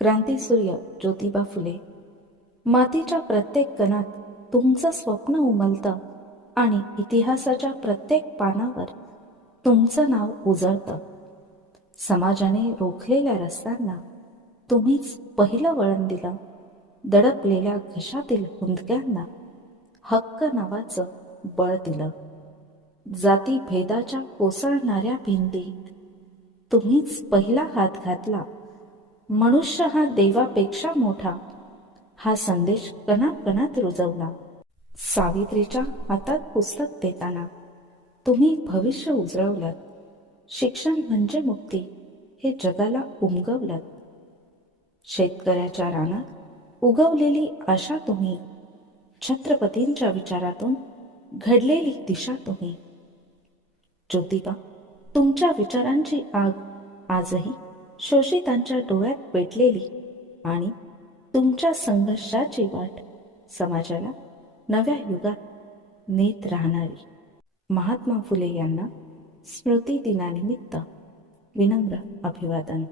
क्रांतीसूर्य ज्योतिबा फुले. मातीच्या प्रत्येक कणात तुमचं स्वप्न उमलतं आणि इतिहासाच्या प्रत्येक पानावर तुमचं नाव उजळतं. समाजाने रोखलेल्या रस्त्यांना तुम्हीच पहिलं वळण दिलं. दडपलेल्या घशातील हुंदक्यांना हक्क नावाचं बळ दिलं. जाती भेदाच्या कोसळणाऱ्या भिंतीत तुम्हीच पहिला हात घातला. मनुष्य हा देवापेक्षा मोठा, हा संदेश कणाकणात रुजवला. सावित्रीच्या हातात पुस्तक देताना तुम्ही भविष्य उजळवलं. शिक्षण म्हणजे मुक्ती हे जगाला उमगवलं. शेतकऱ्याच्या रानात उगवलेली आशा तुम्ही. छत्रपतींच्या विचारातून घडलेली दिशा तुम्ही. ज्योतिबा, तुमच्या विचारांची आग आजही शोषितांच्या डोळ्यात पेटलेली आणि तुमच्या संघर्षाची वाट समाजाला नव्या युगात नेत राहणारी. महात्मा फुले यांना स्मृती दिनानिमित्त विनम्र अभिवादन.